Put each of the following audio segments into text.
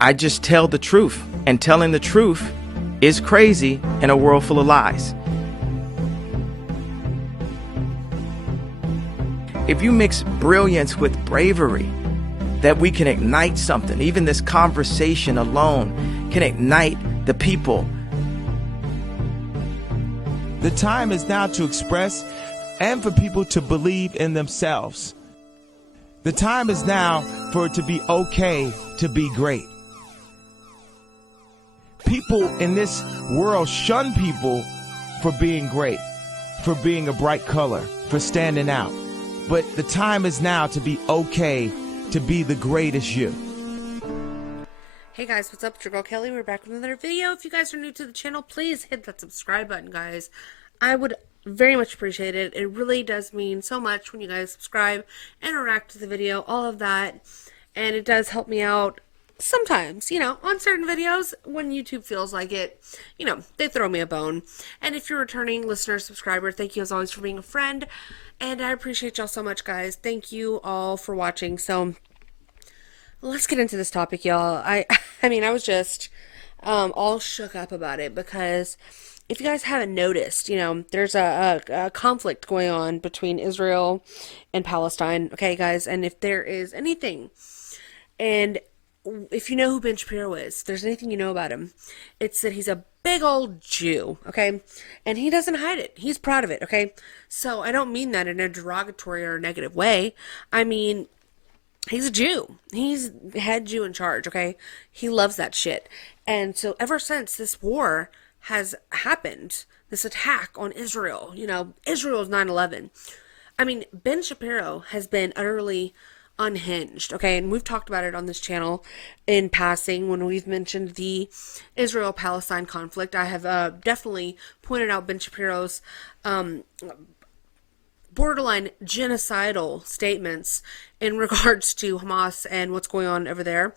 I just tell the truth, and telling the truth is crazy in a world full of lies. If you mix brilliance with bravery, that we can ignite something. Even this conversation alone can ignite the people. The time is now to express and for people to believe in themselves. The time is now for it to be okay to be great. People in this world shun people for being great, for being a bright color, for standing out. But the time is now to be okay to be the greatest you. Hey guys, what's up? It's your girl Kelly. We're back with another video. If you guys are new to the channel, please hit that subscribe button, guys. I would very much appreciate it. It really does mean so much when you guys subscribe, interact with the video, all of that. And it does help me out sometimes, you know, on certain videos when YouTube feels like it, you know, they throw me a bone. And if you're a returning listener, subscriber, thank you as always for being a friend. And I appreciate y'all so much, guys. Thank you all for watching. So let's get into this topic, y'all. I mean, I was just all shook up about it because if you guys haven't noticed, you know, there's a conflict going on between Israel and Palestine. Okay, guys, and if there is anything, and if you know who Ben Shapiro is, if there's anything you know about him, it's that he's a big old Jew, okay? And he doesn't hide it. He's proud of it, okay? So I don't mean that in a derogatory or a negative way. I mean, he's a Jew. He's the head Jew in charge, okay? He loves that shit. And so ever since this war has happened, this attack on Israel, you know, Israel's 9/11. I mean, Ben Shapiro has been utterly unhinged, okay? And we've talked about it on this channel in passing when we've mentioned the Israel-Palestine conflict. I have definitely pointed out Ben Shapiro's borderline genocidal statements in regards to Hamas and what's going on over there.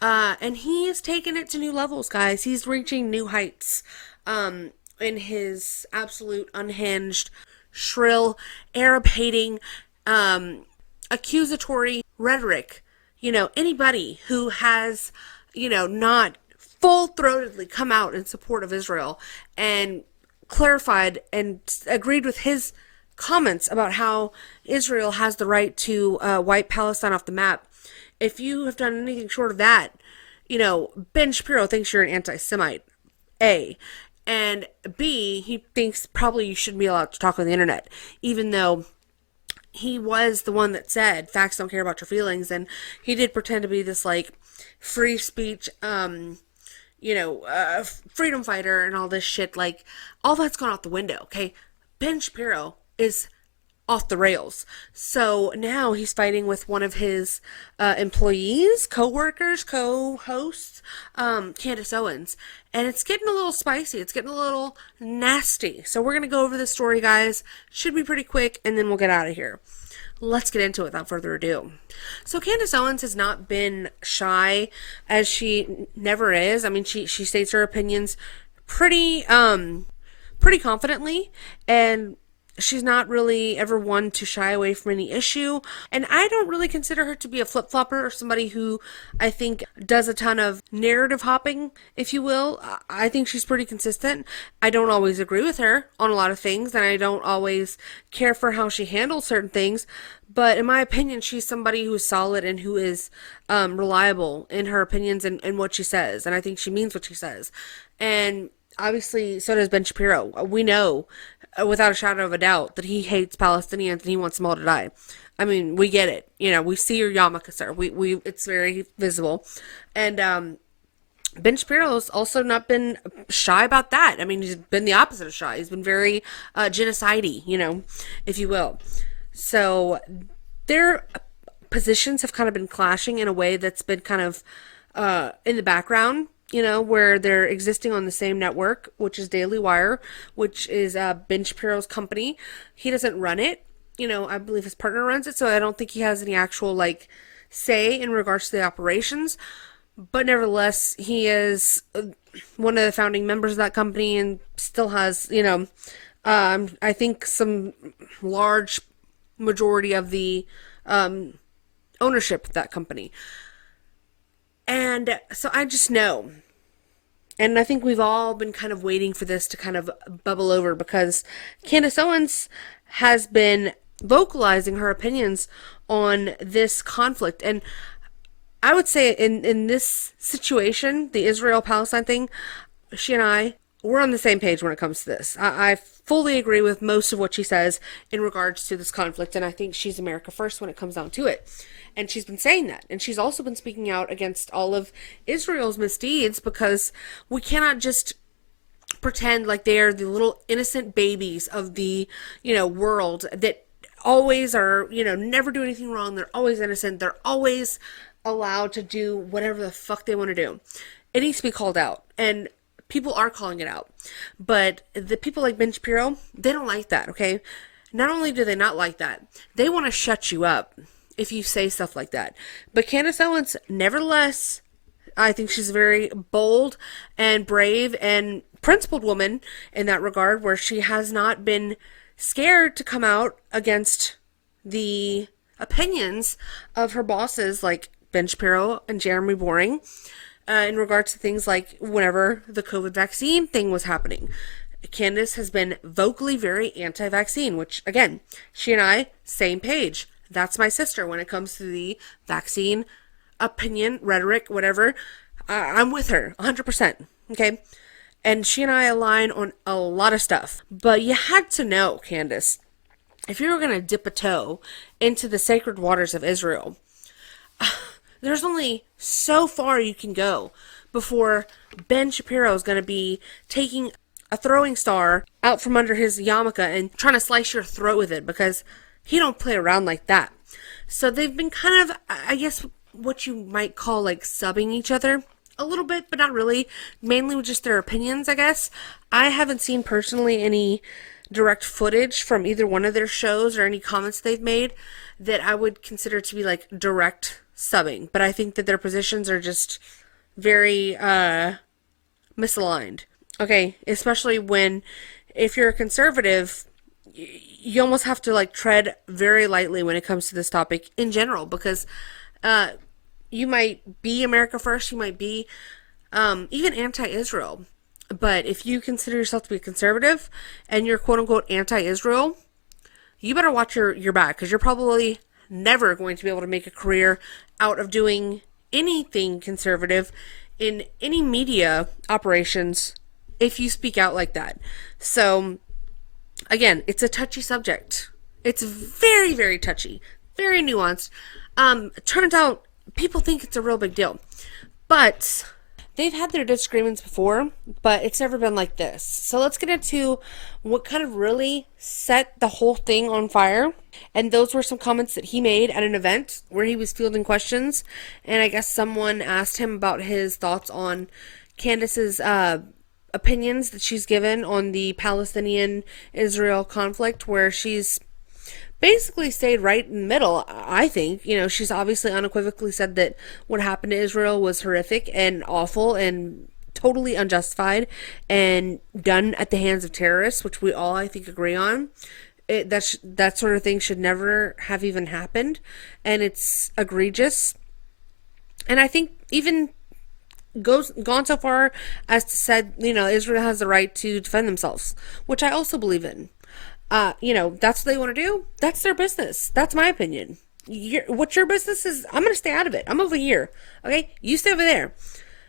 And he has taken it to new levels, guys. He's reaching new heights in his absolute unhinged, shrill, Arab-hating, accusatory rhetoric. You know, anybody who has, you know, not full-throatedly come out in support of Israel and clarified and agreed with his comments about how Israel has the right to wipe Palestine off the map. If you have done anything short of that, you know, Ben Shapiro thinks you're an anti-Semite, A. And B, he thinks probably you shouldn't be allowed to talk on the internet, even though he was the one that said facts don't care about your feelings, and he did pretend to be this like free speech you know, freedom fighter and all this shit. Like, all that's gone out the window, okay? Ben Shapiro is off the rails. So now he's fighting with one of his employees, co-workers, co-hosts, Candace Owens. And it's getting a little spicy. It's getting a little nasty. So we're going to go over this story, guys. Should be pretty quick, and then we'll get out of here. Let's get into it without further ado. So Candace Owens has not been shy, as she never is. I mean, she states her opinions pretty confidently, and she's not really ever one to shy away from any issue. And I don't really consider her to be a flip-flopper or somebody who I think does a ton of narrative hopping, if you will. I think she's pretty consistent. I don't always agree with her on a lot of things, and I don't always care for how she handles certain things. But in my opinion, she's somebody who is solid and who is reliable in her opinions and what she says. And I think she means what she says. And obviously, so does Ben Shapiro. We know, without a shadow of a doubt, that he hates Palestinians and he wants them all to die. I mean, we get it. You know, we see your yarmulke, sir. It's very visible. And Ben Shapiro's also not been shy about that. I mean, he's been the opposite of shy. He's been very genocidal, you know, if you will. So their positions have kind of been clashing in a way that's been kind of in the background, you know, where they're existing on the same network, which is Daily Wire, which is Ben Shapiro's company. He doesn't run it. You know, I believe his partner runs it, so I don't think he has any actual, like, say in regards to the operations. But nevertheless, he is one of the founding members of that company and still has, you know, I think some large majority of the ownership of that company. And And so I just know. And I think we've all been kind of waiting for this to kind of bubble over, because Candace Owens has been vocalizing her opinions on this conflict. And I would say in this situation, the Israel-Palestine thing, she and I, we're on the same page when it comes to this. I fully agree with most of what she says in regards to this conflict, and I think she's America first when it comes down to it. And she's been saying that. And she's also been speaking out against all of Israel's misdeeds, because we cannot just pretend like they are the little innocent babies of the, world that always are, never do anything wrong. They're always innocent. They're always allowed to do whatever the fuck they want to do. It needs to be called out. And people are calling it out. But the people like Ben Shapiro, they don't like that, okay? Not only do they not like that, they want to shut you up if you say stuff like that. But Candace Owens, nevertheless, I think she's a very bold and brave and principled woman in that regard, where she has not been scared to come out against the opinions of her bosses like Ben Shapiro and Jeremy Boring in regards to things like whenever the COVID vaccine thing was happening. Candace has been vocally very anti-vaccine, which, again, she and I, same page. That's my sister when it comes to the vaccine opinion, rhetoric, whatever. I'm with her 100%. Okay. And she and I align on a lot of stuff. But you had to know, Candace, if you were going to dip a toe into the sacred waters of Israel, there's only so far you can go before Ben Shapiro is going to be taking a throwing star out from under his yarmulke and trying to slice your throat with it, because he don't play around like that. So they've been kind of, I guess, what you might call like subbing each other a little bit, but not really. Mainly with just their opinions, I guess. I haven't seen personally any direct footage from either one of their shows or any comments they've made that I would consider to be like direct subbing. But I think that their positions are just very misaligned. Okay, especially when, if you're a conservative, you almost have to like tread very lightly when it comes to this topic in general, because you might be America first, you might be even anti-Israel, but if you consider yourself to be a conservative and you're quote-unquote anti-Israel, you better watch your back, because you're probably never going to be able to make a career out of doing anything conservative in any media operations if you speak out like that. So again, it's a touchy subject. It's very, very touchy, very nuanced. Turns out people think it's a real big deal, but they've had their disagreements before, but it's never been like this. So let's get into what kind of really set the whole thing on fire. And those were some comments that he made at an event where he was fielding questions. And I guess someone asked him about his thoughts on Candace's opinions that she's given on the Palestinian-Israel conflict, where she's basically stayed right in the middle, I think. She's obviously unequivocally said that what happened to Israel was horrific and awful and totally unjustified and done at the hands of terrorists, which we all, I think, agree on. That sort of thing should never have even happened, and it's egregious. And I think even gone so far as to said, Israel has the right to defend themselves, which I also believe in. That's what they want to do. That's their business. That's my opinion. What your business is, I'm going to stay out of it. I'm over here. Okay? You stay over there.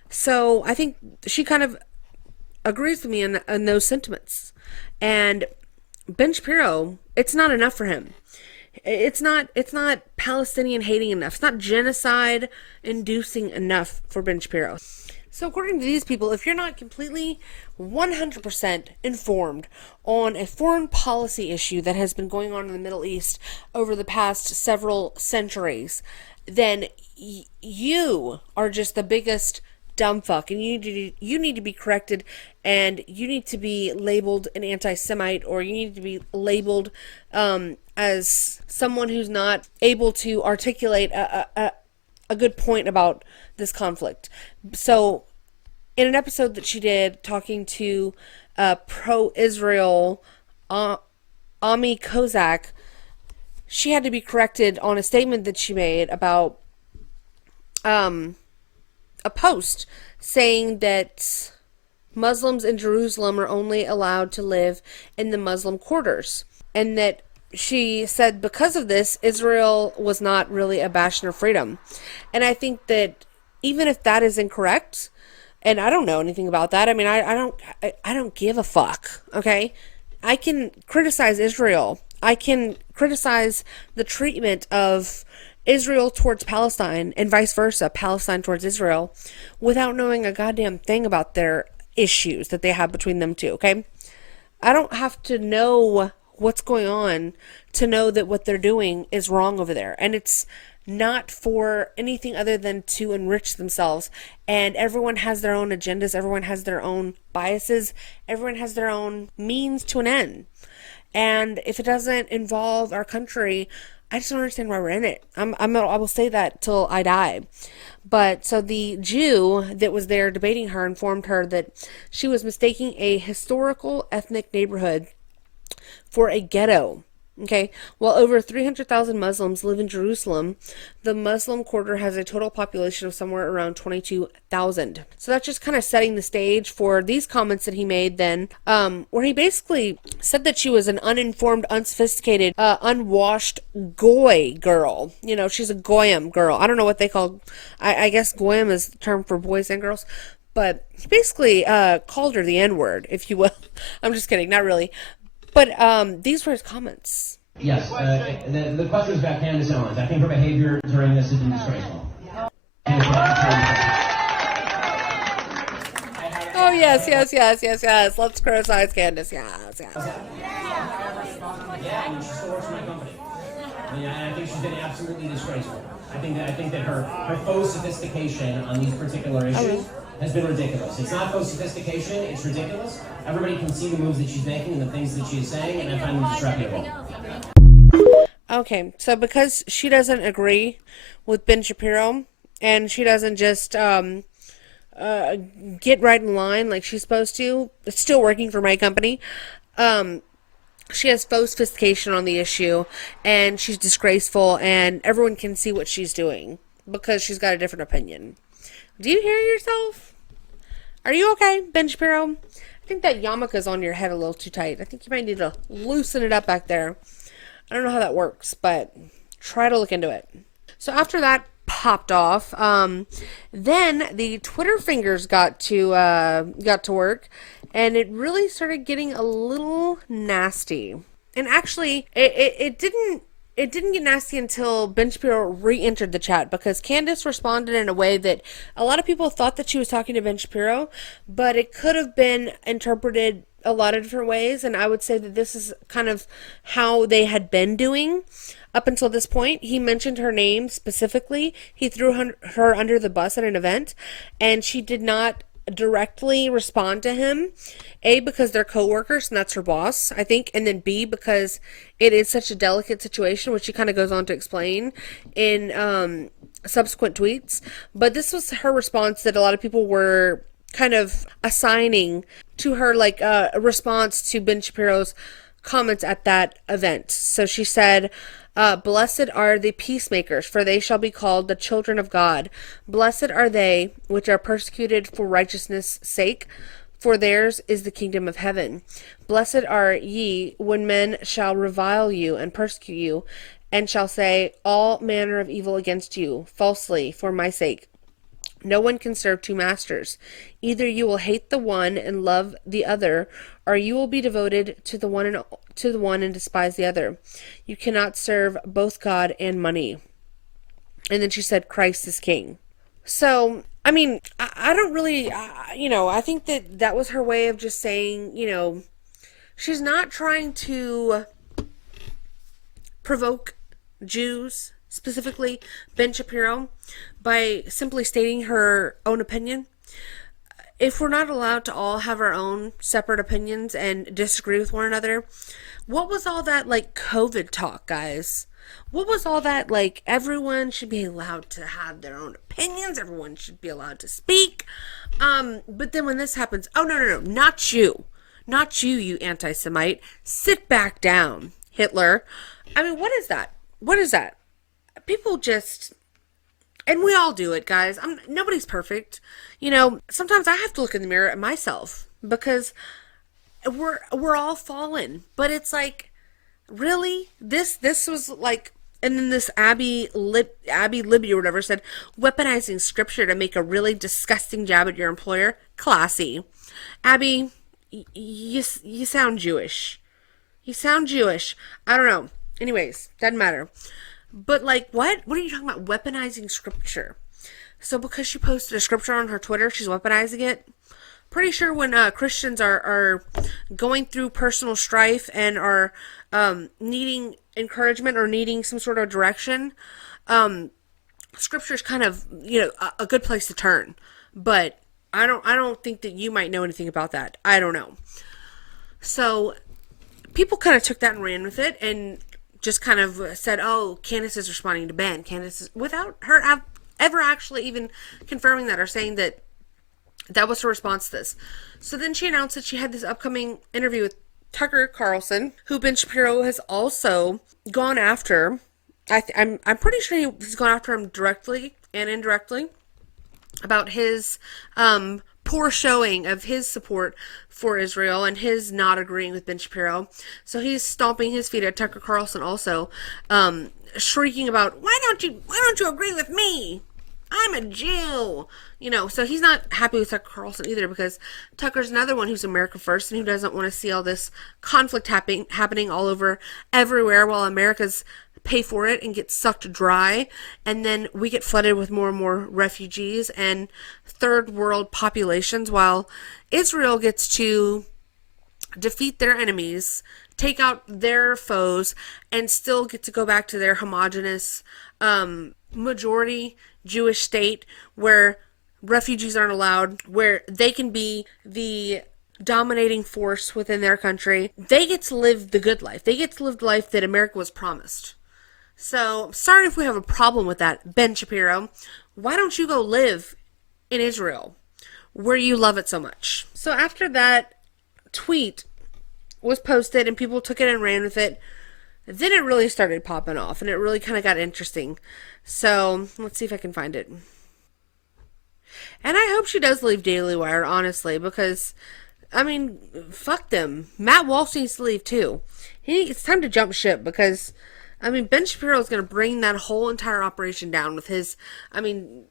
So I think she kind of agrees with me in those sentiments. And Ben Shapiro, it's not enough for him. It's not Palestinian hating enough. It's not genocide inducing enough for Ben Shapiro. So according to these people, if you're not completely 100% informed on a foreign policy issue that has been going on in the Middle East over the past several centuries, then you are just the biggest dumb fuck, and you need to be corrected, and you need to be labeled an anti-Semite, or you need to be labeled as someone who's not able to articulate a good point about this conflict. So in an episode that she did talking to pro-Israel Ami Kozak, she had to be corrected on a statement that she made about a post saying that Muslims in Jerusalem are only allowed to live in the Muslim quarters, and that she said because of this, Israel was not really a bastion of freedom. And I think that even if that is incorrect, and I don't know anything about that, I mean, I don't give a fuck, okay? I can criticize Israel. I can criticize the treatment of Israel towards Palestine and vice versa, Palestine towards Israel, without knowing a goddamn thing about their issues that they have between them two, okay? I don't have to know what's going on to know that what they're doing is wrong over there. And it's not for anything other than to enrich themselves. And everyone has their own agendas. Everyone has their own biases. Everyone has their own means to an end. And if it doesn't involve our country, I just don't understand why we're in it. I will say that till I die. But so the Jew that was there debating her informed her that she was mistaking a historical ethnic neighborhood for a ghetto. Okay, while over 300,000 Muslims live in Jerusalem, the Muslim quarter has a total population of somewhere around 22,000. So that's just kind of setting the stage for these comments that he made then, where he basically said that she was an uninformed, unsophisticated, unwashed goy girl. You know, she's a goyim girl. I don't know what they call, I guess goyim is the term for boys and girls. But he basically called her the N-word, if you will. I'm just kidding, not really. But these were his comments. Yes, the question is about Candace Owens. I think her behavior during this has been disgraceful. Oh, yes. Let's criticize Candace. Yes. Yeah, and she still works for my company. I think she's been absolutely disgraceful. I think that her faux sophistication on these particular issues has been ridiculous. It's not faux sophistication, it's ridiculous. Everybody can see the moves that she's making and the things that she's saying, and I find them disreputable. Okay, so because she doesn't agree with Ben Shapiro, and she doesn't just get right in line like she's supposed to, it's still working for my company, she has faux sophistication on the issue, and she's disgraceful, and everyone can see what she's doing because she's got a different opinion. Do you hear yourself? Are you okay, Ben Shapiro? I think that yarmulke's on your head a little too tight. I think you might need to loosen it up back there. I don't know how that works, but try to look into it. So after that popped off, then the Twitter fingers got to work, and it really started getting a little nasty. And actually, it didn't get nasty until Ben Shapiro re-entered the chat, because Candace responded in a way that a lot of people thought that she was talking to Ben Shapiro, but it could have been interpreted a lot of different ways, and I would say that this is kind of how they had been doing up until this point. He mentioned her name specifically. He threw her under the bus at an event, and she did not directly respond to him. A, because they're co-workers and that's her boss, I think, and then B, because it is such a delicate situation, which she kind of goes on to explain in subsequent tweets. But this was her response that a lot of people were kind of assigning to her, like a response to Ben Shapiro's comments at that event. So she said, blessed are the peacemakers, for they shall be called the children of God. Blessed are they which are persecuted for righteousness' sake, for theirs is the kingdom of heaven. Blessed are ye when men shall revile you and persecute you, and shall say all manner of evil against you, falsely, for my sake. No one can serve two masters. Either you will hate the one and love the other, or you will be devoted to the one and despise the other. You cannot serve both God and money. And then she said, Christ is king. So, I mean, I don't really, I think that was her way of just saying, she's not trying to provoke Jews, specifically Ben Shapiro, by simply stating her own opinion. If we're not allowed to all have our own separate opinions and disagree with one another, what was all that, COVID talk, guys? What was all that, everyone should be allowed to have their own opinions, everyone should be allowed to speak, but then when this happens, oh, no, not you, you anti-Semite, sit back down, Hitler. I mean, what is that? People just, And we all do it, guys. Nobody's perfect. You know, sometimes I have to look in the mirror at myself because we're all fallen. But it's like, really? This was like, and then this Abby Libby or whatever said, weaponizing scripture to make a really disgusting jab at your employer. Classy. Abby, you sound Jewish. You sound Jewish. I don't know. Anyways, doesn't matter. But like, what? What are you talking about? Weaponizing scripture. So because she posted a scripture on her Twitter, she's weaponizing it? Pretty sure when Christians are going through personal strife and are needing encouragement or needing some sort of direction, scripture is kind of, you know, a good place to turn. But I don't think that you might know anything about that. I don't know. So people kind of took that and ran with it and just kind of said, oh, Candace is responding to Ben. Candace is, without her ever actually even confirming that or saying that that was her response to this. So then she announced that she had this upcoming interview with Tucker Carlson, who Ben Shapiro has also gone after. I'm pretty sure he's gone after him directly and indirectly about his poor showing of his support for Israel and his not agreeing with Ben Shapiro. So he's stomping his feet at Tucker Carlson also, shrieking about, why don't you agree with me? I'm a Jew. You know, so he's not happy with Tucker Carlson either, because Tucker's another one who's America first and who doesn't want to see all this conflict happening all over everywhere while America's pay for it and get sucked dry, and then we get flooded with more and more refugees and third world populations while Israel gets to defeat their enemies, take out their foes, and still get to go back to their homogenous majority Jewish state where refugees aren't allowed, where they can be the dominating force within their country. They get to live the good life. They get to live the life that America was promised. So, sorry if we have a problem with that, Ben Shapiro. Why don't you go live in Israel, where you love it so much? So after that tweet was posted and people took it and ran with it, then it really started popping off, and it really kind of got interesting. So, let's see if I can find it. And I hope she does leave Daily Wire, honestly, because, I mean, fuck them. Matt Walsh needs to leave, too. It's time to jump ship, because, I mean, Ben Shapiro is going to bring that whole entire operation down with his, I mean,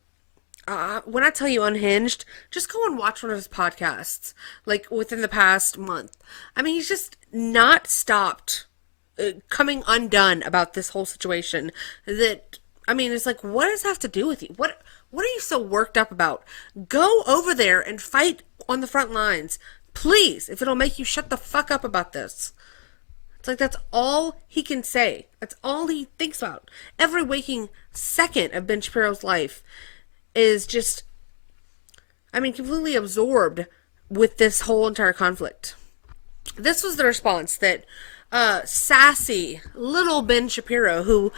when I tell you unhinged, just go and watch one of his podcasts, like, within the past month. I mean, he's just not stopped coming undone about this whole situation. That, I mean, it's like, what does that have to do with you? What are you so worked up about? Go over there and fight on the front lines. Please, if it'll make you shut the fuck up about this. It's like, that's all he can say. That's all he thinks about. Every waking second of Ben Shapiro's life is just, I mean, completely absorbed with this whole entire conflict. This was the response that sassy little Ben Shapiro, who,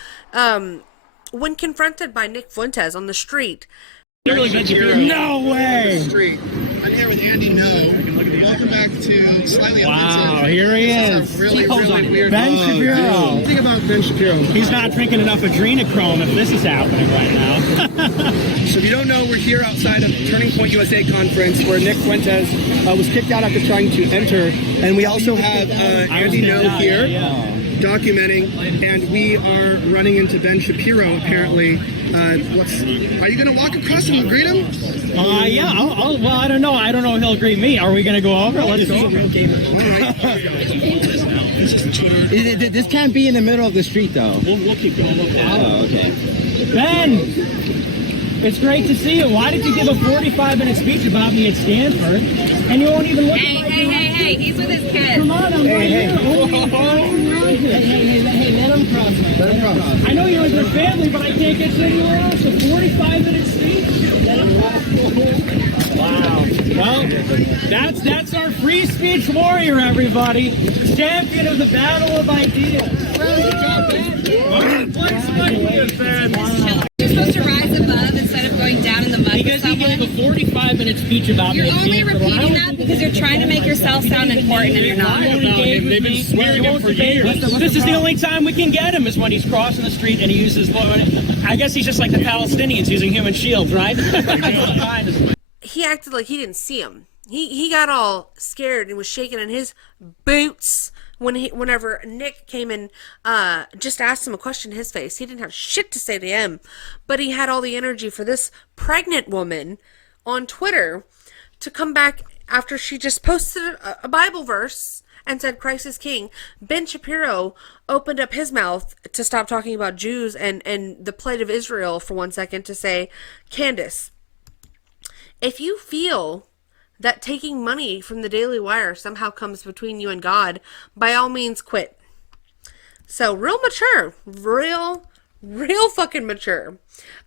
when confronted by Nick Fuentes on the street, no way! Street. I'm here with Andy No. Welcome back to Slightly Offensive. Wow, here he is. Really weird. Ben Shapiro. Think about Ben Shapiro. He's not drinking enough adrenochrome if this is happening right now. So if you don't know, we're here outside of Turning Point USA conference where Nick Fuentes was kicked out after trying to enter. And we also have Andy No here documenting, and we are running into Ben Shapiro apparently. Are you going to walk across and greet him? Yeah. Well, I don't know. I don't know if he'll greet me. Are we going to go over? Let's go over. This can't be in the middle of the street, though. We'll keep going. Oh, okay. Ben, it's great to see you. Why did you give a 45-minute speech about me at Stanford, and you won't even look at my Hey, he's with his kids. Come on, I'm right here. Hey, let him cross, man. Let him cross. I know you're with your family, but I can't get to anywhere else. A 45-minute speech? Let him cross. Wow. Well, that's our free speech warrior, everybody. Champion of the battle of ideas. Good job, man. Let's fight with Ben. You're supposed to rise above instead of going down in the mud. Because he gave a 45-minute speech about You're me. only repeating that because you're trying to make yourself sound important and you're not. They've been swearing him for years. This is the only time we can get him is when he's crossing the street and he uses. I guess he's just like the Palestinians using human shields, right? He acted like he didn't see him. He got all scared and was shaking in his boots whenever Nick came and just asked him a question in his face. He didn't have shit to say to him, but he had all the energy for this pregnant woman on Twitter to come back after she just posted a Bible verse and said Christ is king. Ben Shapiro opened up his mouth to stop talking about Jews and the plight of Israel for 1 second to say, Candace, if you feel that taking money from the Daily Wire somehow comes between you and God, by all means quit. So real mature, real fucking mature.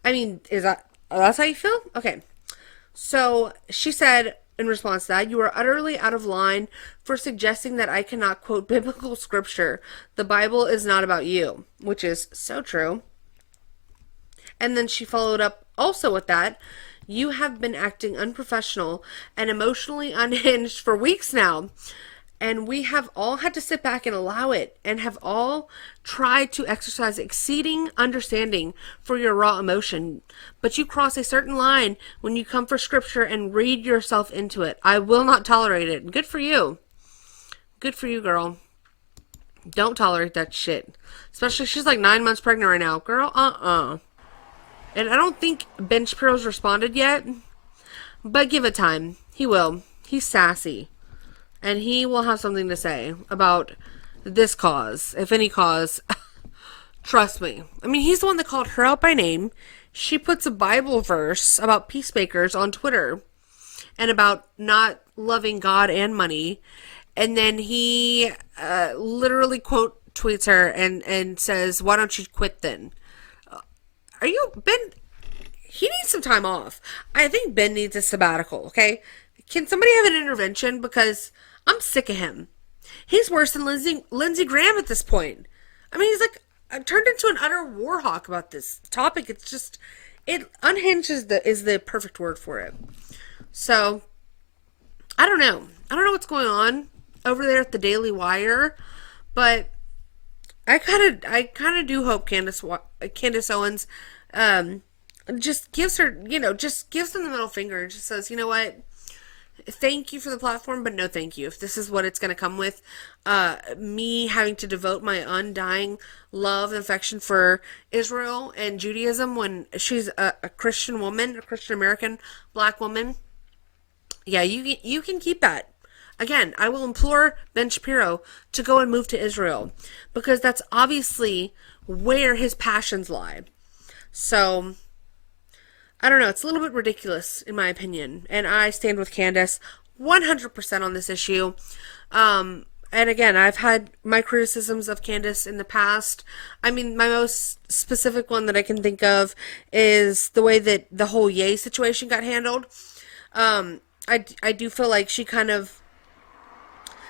I mean, that's how you feel? Okay. So she said in response to that, you are utterly out of line for suggesting that I cannot quote biblical scripture. The Bible is not about you, which is so true. And then she followed up also with that. You have been acting unprofessional and emotionally unhinged for weeks now. And we have all had to sit back and allow it and have all tried to exercise exceeding understanding for your raw emotion. But you cross a certain line when you come for scripture and read yourself into it. I will not tolerate it. Good for you. Good for you, girl. Don't tolerate that shit. Especially she's like 9 months pregnant right now. Girl, And I don't think Ben Shapiro's responded yet, but give it time. He will. He's sassy. And he will have something to say about this cause, if any cause. Trust me. I mean, he's the one that called her out by name. She puts a Bible verse about peacemakers on Twitter and about not loving God and money. And then he literally quote tweets her and says, why don't you quit then? Are you, Ben? He needs some time off. I think Ben needs a sabbatical, okay? Can somebody have an intervention? Because I'm sick of him. He's worse than Lindsey Graham at this point. I mean, he's like turned into an utter war hawk about this topic. It's just, it unhinged is the perfect word for it. So, I don't know. I don't know what's going on over there at the Daily Wire, but I kind of do hope Candace Owens just gives her, just gives them the middle finger and just says, you know what, thank you for the platform, but no thank you. If this is what it's going to come with, me having to devote my undying love and affection for Israel and Judaism when she's a Christian woman, a Christian American black woman, yeah, you can keep that. Again, I will implore Ben Shapiro to go and move to Israel because that's obviously where his passions lie. So, I don't know. It's a little bit ridiculous, in my opinion. And I stand with Candace 100% on this issue. And again, I've had my criticisms of Candace in the past. I mean, my most specific one that I can think of is the way that the whole Ye situation got handled. I do feel like she kind of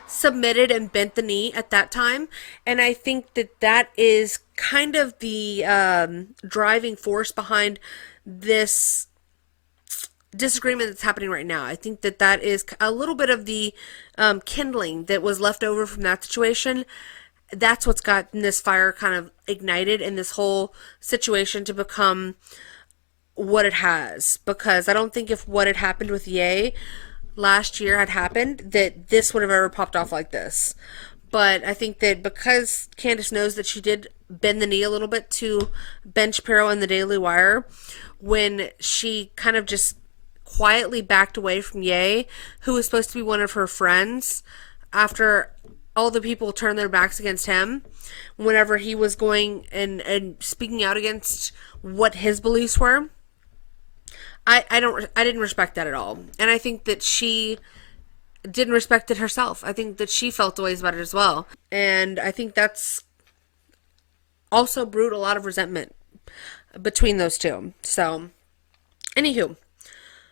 submitted and bent the knee at that time, and I think that is kind of the driving force behind this disagreement that's happening right now. I think that is a little bit of the kindling that was left over from that situation. That's what's gotten this fire kind of ignited in this whole situation to become what it has, because I don't think if what had happened with Ye last year had happened, that this would have ever popped off like this. But I think that because Candace knows that she did bend the knee a little bit to Ben Shapiro and the Daily Wire when she kind of just quietly backed away from Ye, who was supposed to be one of her friends, after all the people turned their backs against him, whenever he was going and speaking out against what his beliefs were. I didn't respect that at all. And I think that she didn't respect it herself. I think that she felt the ways about it as well. And I think that's also brewed a lot of resentment between those two. So, anywho,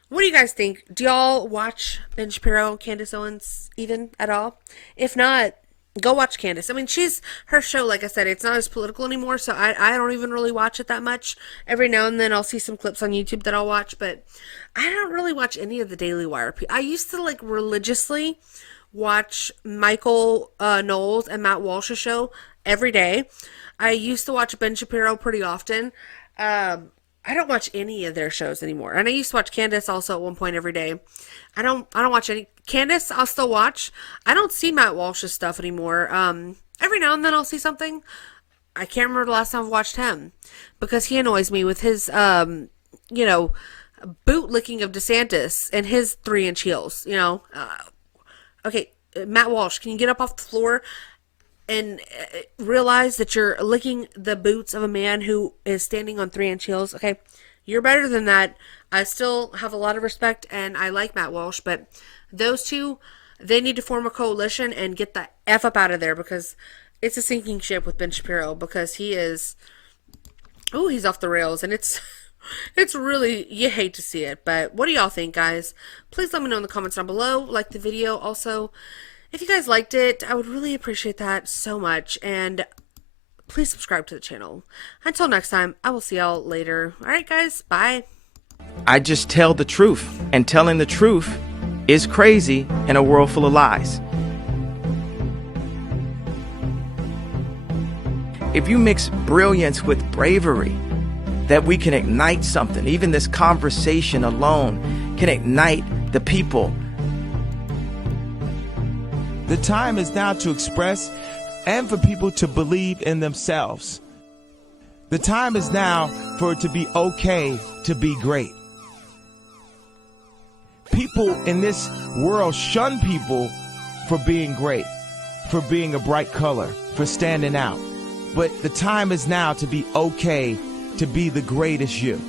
what do you guys think? Do y'all watch Ben Shapiro, Candace Owens even at all? If not, Go watch Candace. I mean, her show, like I said, it's not as political anymore, so I don't even really watch it that much. Every now and then I'll see some clips on YouTube that I'll watch, but I don't really watch any of the Daily Wire. I used to like religiously watch Michael Knowles and Matt Walsh's show every day. I used to watch Ben Shapiro pretty often. I don't watch any of their shows anymore. And I used to watch Candace also at one point every day. I don't watch any. Candace, I'll still watch. I don't see Matt Walsh's stuff anymore. Every now and then I'll see something. I can't remember the last time I've watched him because he annoys me with his, boot licking of DeSantis and his 3-inch heels, Okay, Matt Walsh, can you get up off the floor and realize that you're licking the boots of a man who is standing on 3-inch heels? Okay, you're better than that. I still have a lot of respect and I like Matt Walsh, but those two, they need to form a coalition and get the F up out of there because it's a sinking ship with Ben Shapiro because he's off the rails and it's really, you hate to see it. But what do y'all think, guys? Please let me know in the comments down below. Like the video. Also, if you guys liked it, I would really appreciate that so much. And please subscribe to the channel. Until next time, I will see y'all later. Alright, guys. Bye. I just tell the truth, and telling the truth is crazy in a world full of lies. If you mix brilliance with bravery, that we can ignite something. Even this conversation alone can ignite the people. The time is now to express and for people to believe in themselves. The time is now for it to be okay to be great. People in this world shun people for being great, for being a bright color, for standing out. But the time is now to be okay to be the greatest you.